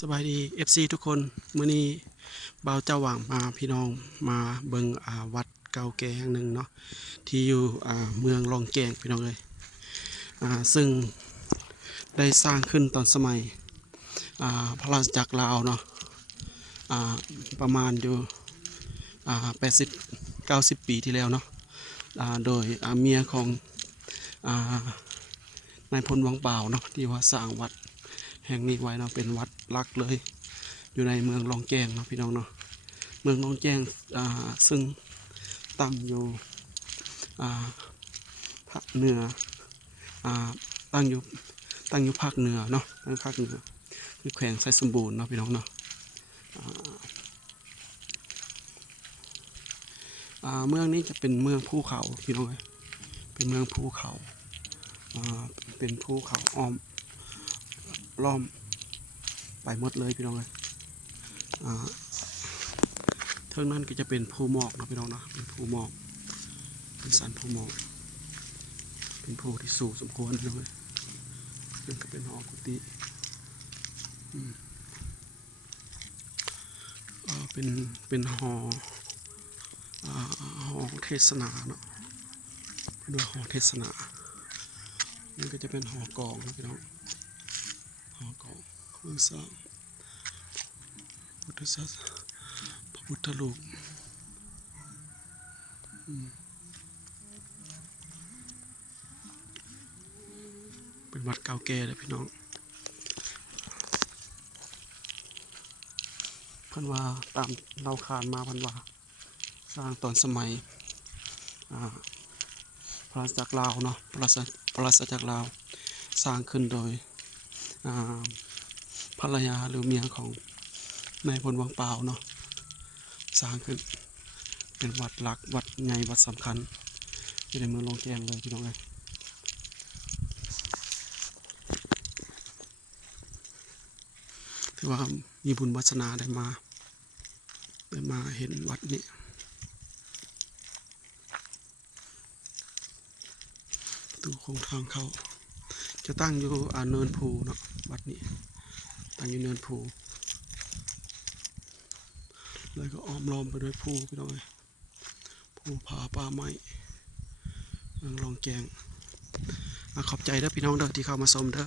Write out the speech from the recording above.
สบายดี FC ทุกคนมื้อนี้บ่าวเจ้าหว่างมาพี่น้องมาเบิ่งวัดเก่าแก่แห่งหนึ่งเนาะที่อยู่เมืองรองแกงพี่น้องเอ้ยซึ่งได้สร้างขึ้นตอนสมัยพระราชจักรลาวเนาะประมาณอยู่80-90 ปีที่แล้วเนาะโดยเมียของนายพลวังเปล่าเนาะที่ว่าสร้างวัดแห่งนี้ไว้เนาะเป็นวัดหลักเลยอยู่ในเมืองรองแกงเนาะพี่น้องเนาะเมืองรองแกงซึ่งตั้งอยู่ภาคเหนือตั้งอยู่ภาคเหนือเนาะตั้งภาคเหนือคือแขวงไซสมบูรณ์เนาะพี่น้องเนาะเมืองนี้จะเป็นเมืองภูเขาพี่น้องเป็นเมืองภูเขาเป็นภูเขาอ้อมล้อมไปหมดเลยพี่น้องเลยเท่านั้นก็จะเป็นภูหมอกนะพี่น้องนะเป็นภูหมอกเป็นสันภูหมอกเป็นภูที่สูงสมควรพี่น้องเลยนั่นก็เป็นหอกุฏิเป็นหอเทศนาเนาะเป็นหอเทศนานี่ก็จะเป็นหอกองนะพี่น้องหอกองเครื่องสร้างพุทธศาสนาพระพุทธรูปเป็นวัดเก่าแก่เลยพี่น้องเพิ่นว่าตามเราคานมาเพิ่นว่าสร้างตอนสมัยพระราชจักรลาวเนาะพระราชจักรลาวสร้างขึ้นโดยภรรยาหรือเมียของนายพลวังเปล่าเนาะสร้างขึ้นเป็นวัดหลักวัดใหญ่วัดสำคัญอยู่ในเมืองรองแกงเลยพี่น้องเลยถือว่ามีบุญวาสนาได้มาเห็นวัดนี้ประตูของทางเข้าจะตั้งอยู่เนินภูเนาะวัดนี้ตั้งอยู่เนินภูเลยก็อ้อมล้อมไปด้วยภูพี่น้องเลยภูผาป่าไม้เมืองรองแกงขอบใจเด้อพี่น้องเด้อที่เข้ามาชมเด้อ